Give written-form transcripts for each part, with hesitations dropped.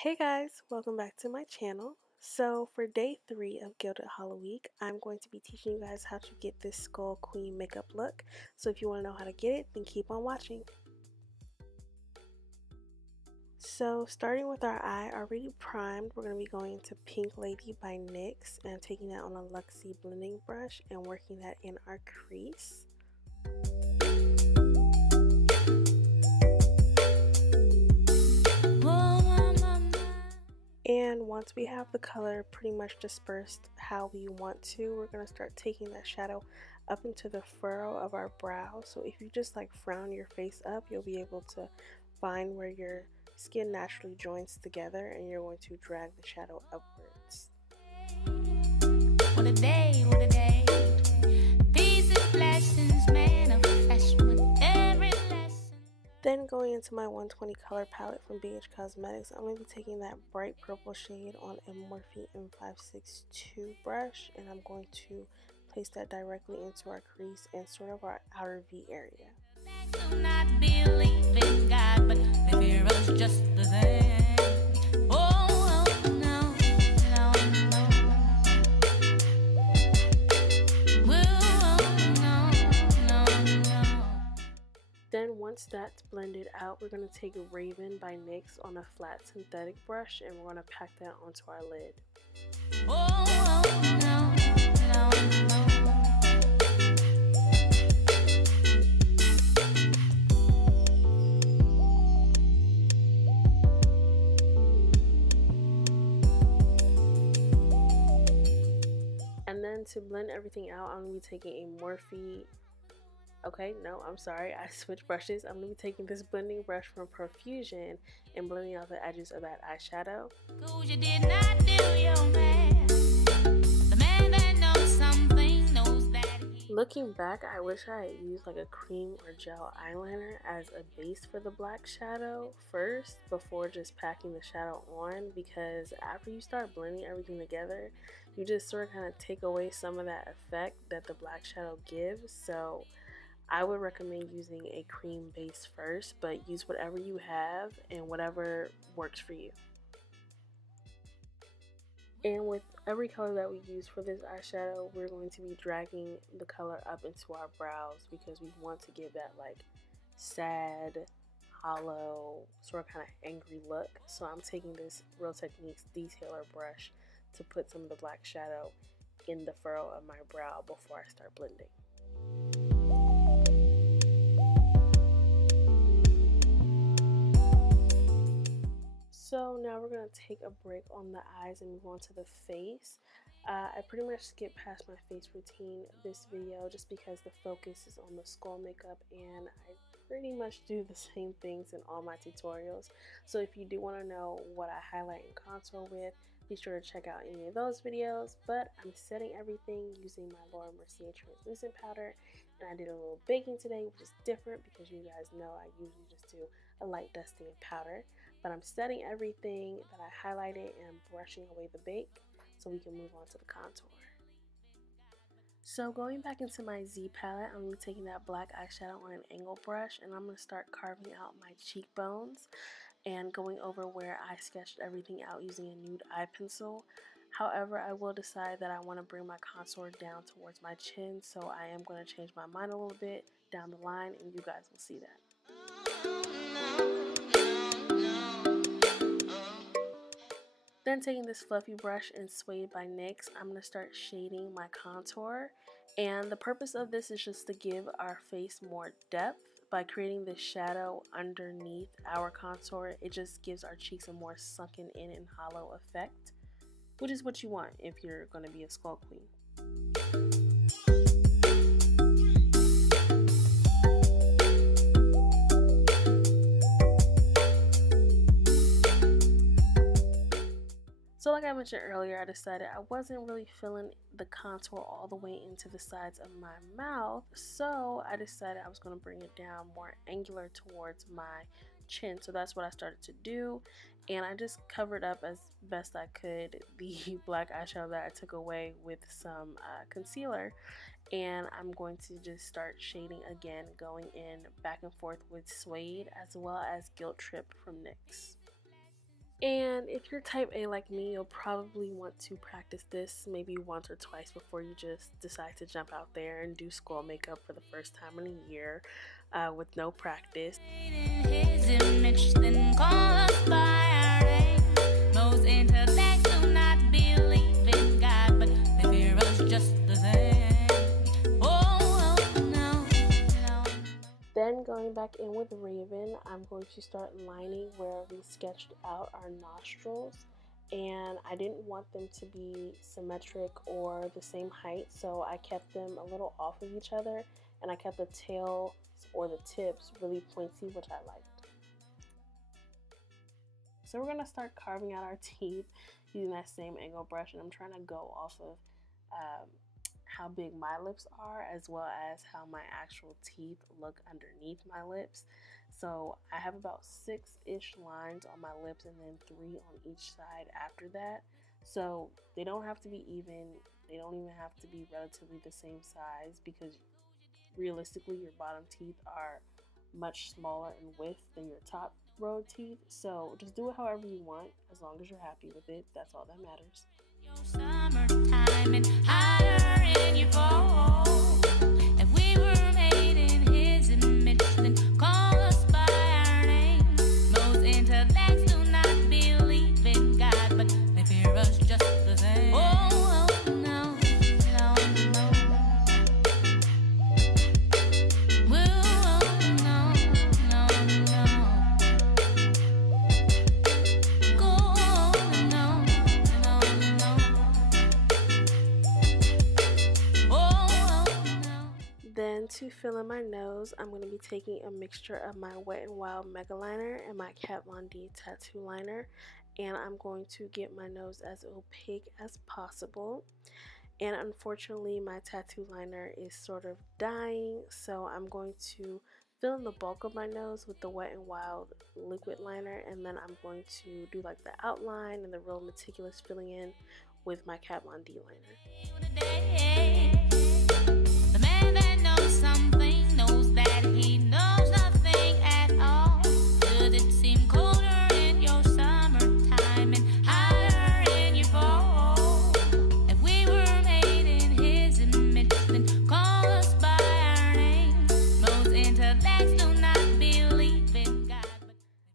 Hey guys, welcome back to my channel. So for day 3 of Gildedhalloweek, I'm going to be teaching you guys how to get this Skull Queen makeup look. So if you want to know how to get it, then keep on watching. So starting with our eye already primed, we're going to be going into Pink Lady by NYX and taking that on a Luxie blending brush and working that in our crease. And once we have the color pretty much dispersed how we want to, we're going to start taking that shadow up into the furrow of our brow. So if you just like frown your face up, you'll be able to find where your skin naturally joins together, and you're going to drag the shadow upwards. What a day, what a day. These blessings manifest with every lesson. Then going into my 120 color palette from BH Cosmetics, I'm going to be taking that bright purple shade on a Morphe M562 brush, and I'm going to place that directly into our crease and sort of our outer V area. Then once that's blended out, we're going to take Raven by NYX on a flat synthetic brush, and we're going to pack that onto our lid. And then to blend everything out, I'm going to be taking a Morphe. Okay, no, I'm sorry, I switched brushes. I'm going to be taking this blending brush from Profusion and blending out the edges of that eyeshadow. You did not do your man. The man that knows something knows that Looking back, I wish I had used like a cream or gel eyeliner as a base for the black shadow first before just packing the shadow on, because after you start blending everything together, you just sort of kind of take away some of that effect that the black shadow gives. So I would recommend using a cream base first, but use whatever you have and whatever works for you. And with every color that we use for this eyeshadow, we're going to be dragging the color up into our brows because we want to give that like sad, hollow, sort of kind of angry look. So I'm taking this Real Techniques detailer brush to put some of the black shadow in the furrow of my brow before I start blending. So now we're going to take a break on the eyes and move on to the face. I pretty much skipped past my face routine this video just because the focus is on the skull makeup, and I pretty much do the same things in all my tutorials. So if you do want to know what I highlight and contour with, be sure to check out any of those videos. But I'm setting everything using my Laura Mercier translucent powder, and I did a little baking today, which is different because you guys know I usually just do a light dusting of powder. But I'm setting everything that I highlighted and I'm brushing away the bake so we can move on to the contour. So going back into my Z palette, I'm going to be taking that black eyeshadow on an angle brush, and I'm going to start carving out my cheekbones and going over where I sketched everything out using a nude eye pencil. However, I will decide that I want to bring my contour down towards my chin, so I am going to change my mind a little bit down the line, and you guys will see that. Then taking this fluffy brush in Suede by NYX, I'm going to start shading my contour. And the purpose of this is just to give our face more depth by creating this shadow underneath our contour. It just gives our cheeks a more sunken in and hollow effect, which is what you want if you're going to be a skull queen. So like I mentioned earlier, I decided I wasn't really feeling the contour all the way into the sides of my mouth, so I decided I was going to bring it down more angular towards my chin. So that's what I started to do, and I just covered up as best I could the black eyeshadow that I took away with some concealer, and I'm going to just start shading again, going in back and forth with Suede as well as Guilt Trip from NYX. And if you're type A like me, you'll probably want to practice this maybe once or twice before you just decide to jump out there and do school makeup for the first time in a year with no practice. Then going back in with Raven, I'm going to start lining where we sketched out our nostrils, and I didn't want them to be symmetric or the same height, so I kept them a little off of each other, and I kept the tail or the tips really pointy, which I liked. So we're going to start carving out our teeth using that same angle brush, and I'm trying to go off of how big my lips are as well as how my actual teeth look underneath my lips. So I have about 6-ish lines on my lips and then 3 on each side after that. So they don't have to be even, they don't even have to be relatively the same size, because realistically your bottom teeth are much smaller in width than your top row teeth. So just do it however you want, as long as you're happy with it. That's all that matters. Summertime and higher in your fall. If we were made in his image, then call us by our name. Most intellects do not believe in God, but they fear us just the same. Oh, no, no, no. Whoa, no, no, no. Then to fill in my nose, I'm going to be taking a mixture of my Wet n Wild MegaLiner and my Kat Von D tattoo liner, and I'm going to get my nose as opaque as possible. And unfortunately my tattoo liner is sort of dying, so I'm going to fill in the bulk of my nose with the Wet n Wild liquid liner, and then I'm going to do like the outline and the real meticulous filling in with my Kat Von D liner. Something knows that he knows nothing at all. Does it seem colder in your summertime and hotter in your fall? If we were made in his image, then call us by our name. Most intellects do not believe in God.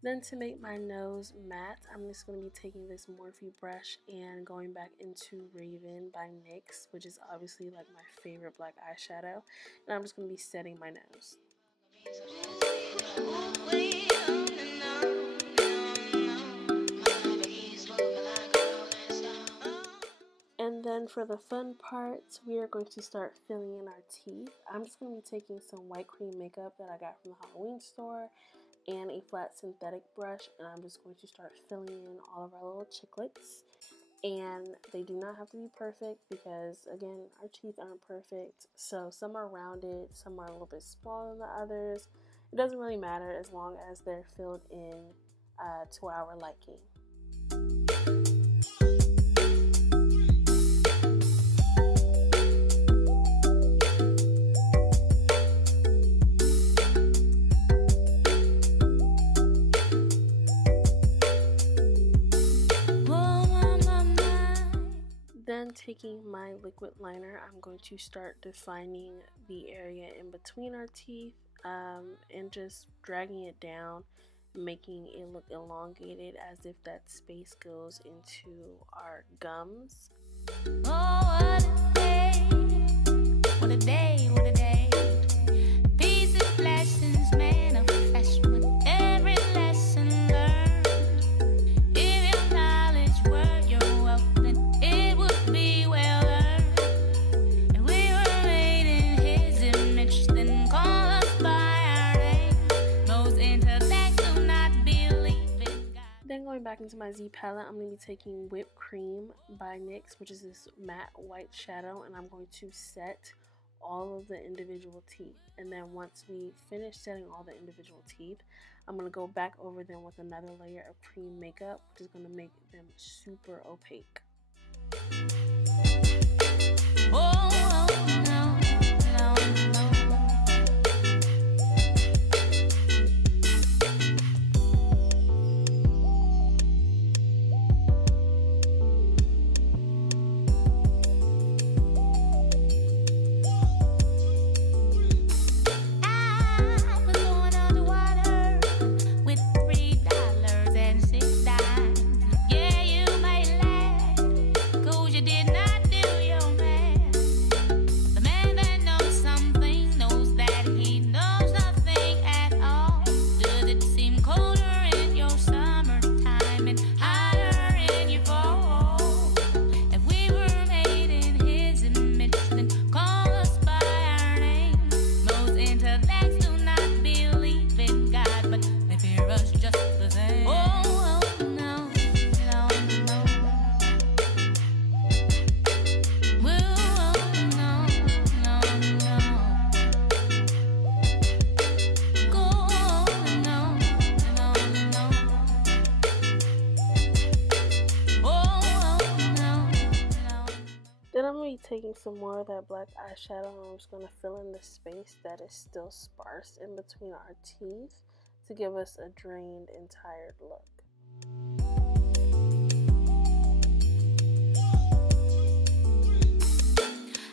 Then to make my nose matte, I'm just going to be taking this Morphe brush and going back into Raven by NYX, which is obviously like my favorite black eyeshadow, and I'm just going to be setting my nose. And then for the fun parts, we are going to start filling in our teeth. I'm just going to be taking some white cream makeup that I got from the Halloween store and a flat synthetic brush, and I'm just going to start filling in all of our little chiclets. And they do not have to be perfect, because again, our teeth aren't perfect. So some are rounded, some are a little bit smaller than the others. It doesn't really matter as long as they're filled in to our liking. Then taking my liquid liner, I'm going to start defining the area in between our teeth and just dragging it down, making it look elongated as if that space goes into our gums. Oh, what a day, what a day, what a day. Peace and blessings manifest with every lesson learned. If your knowledge were your wealth, then it would be well earned. And we were made in his image, then call us by our name. Most intellects do not believe in God. Then going back into my Z palette, I'm going to be taking Whipped Cream by NYX, which is this matte white shadow, and I'm going to set all of the individual teeth. And then once we finish setting all the individual teeth, I'm going to go back over them with another layer of cream makeup, which is going to make them super opaque. Oh, no, no, no. be taking some more of that black eyeshadow, and I'm just going to fill in the space that is still sparse in between our teeth to give us a drained and tired look.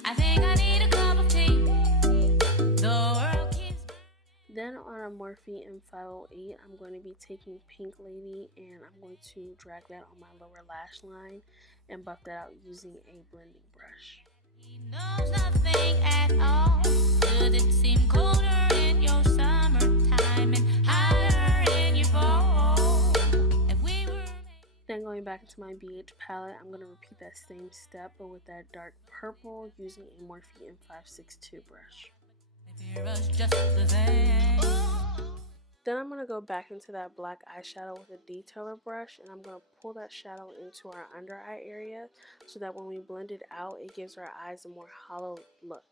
I think I need a cup of tea. Then on our Morphe M508, I'm going to be taking Pink Lady and I'm going to drag that on my lower lash line and buff that out using a blending brush. He knows nothing at all. Does it seem colder in your summertime and hotter in your fall? Then going back into my BH palette, I'm going to repeat that same step but with that dark purple using a Morphe M562 brush. Then I'm going to go back into that black eyeshadow with a detailer brush and I'm going to pull that shadow into our under eye area so that when we blend it out, it gives our eyes a more hollow look.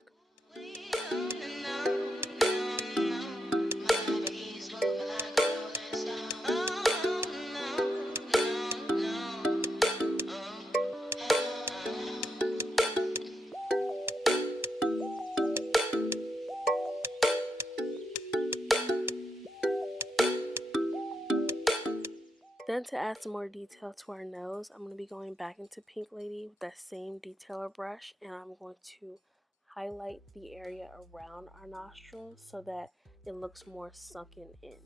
Then to add some more detail to our nose, I'm going to be going back into Pink Lady with that same detailer brush and I'm going to highlight the area around our nostrils so that it looks more sunken in.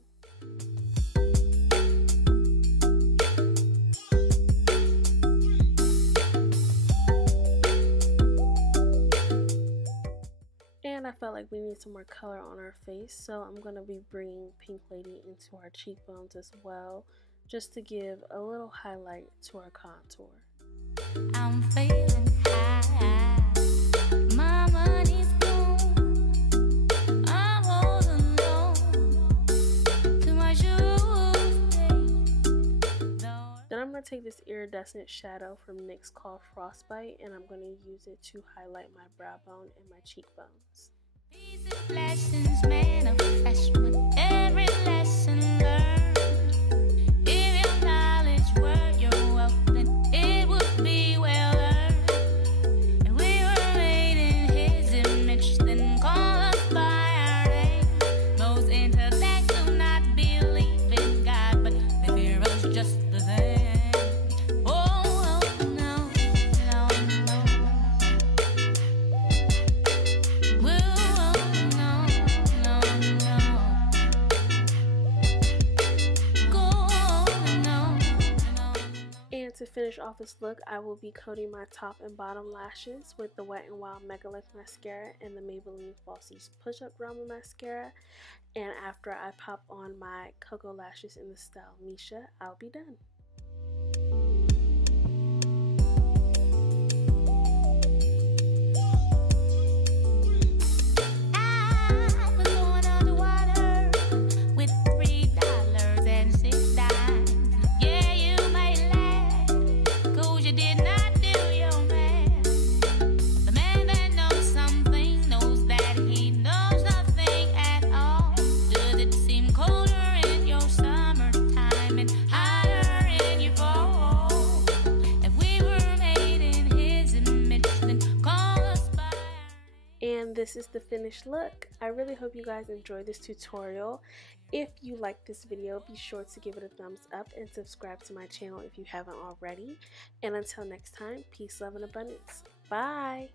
And I felt like we need some more color on our face, so I'm going to be bringing Pink Lady into our cheekbones as well, just to give a little highlight to our contour. I'm feeling high. My money's gone. I'm holding on to my shoes. Then I'm going to take this iridescent shadow from NYX called Frostbite and I'm going to use it to highlight my brow bone and my cheekbones. These blessings manifest with every lesson learned. To finish off this look, I will be coating my top and bottom lashes with the Wet n Wild MegaLength mascara and the Maybelline Falsies push-up drama mascara. And after I pop on my Koko lashes in the style Misha, I'll be done. This is the finished look. I really hope you guys enjoyed this tutorial. If you liked this video, be sure to give it a thumbs up and subscribe to my channel if you haven't already. And until next time, peace, love, and abundance. Bye!